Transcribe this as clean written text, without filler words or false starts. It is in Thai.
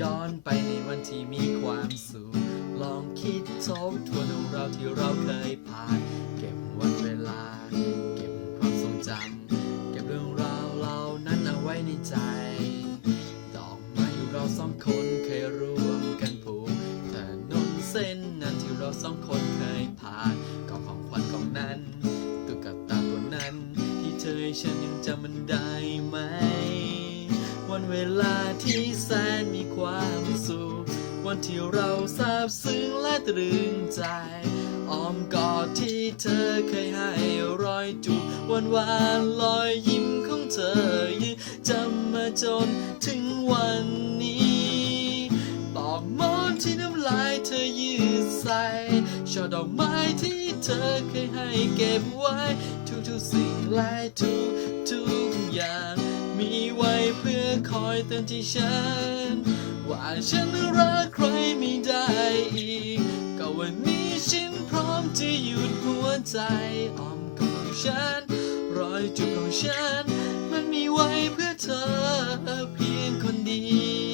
ย้อนไปในวันที่มีความสุขลองคิดทบทวนเรื่องราวที่เราเคยผ่านเก็บวันเวลาเก็บความทรงจำเก็บเรื่องราวเหล่านั้นเอาไว้ในใจดอกไม้ที่เราสองคนเคยร่วมกันปลูกถนนเส้นนั้นที่เราสองคนเคยผ่านก็ของขวัญของนั้นตุ๊กตาตัวนั้นที่เธอให้ฉันยังจำมันได้ไหมวันเวลาที่แสนมีความสุขวันที่เราซาบซึ้งและตรึงใจอ้อมกอดที่เธอเคยให้รอยจูบวันวานรอยยิ้มของเธอยืนจำมาจนถึงวันนี้ปลอกหมอนที่น้ำลายเธอยืดใส่ช่อดอกไม้ที่เธอเคยให้เก็บไว้ทุกๆสิ่งและทุกอย่างมีไว้เพื่อคอยเตือนที่ฉันว่าฉันรักใครไม่ได้อีกก็วันนี้ฉันพร้อมจะหยุดหัวใจอ้อมกอดของฉันรอยจูบของฉันมันมีไว้เพื่อเธอเพียงคนเดียว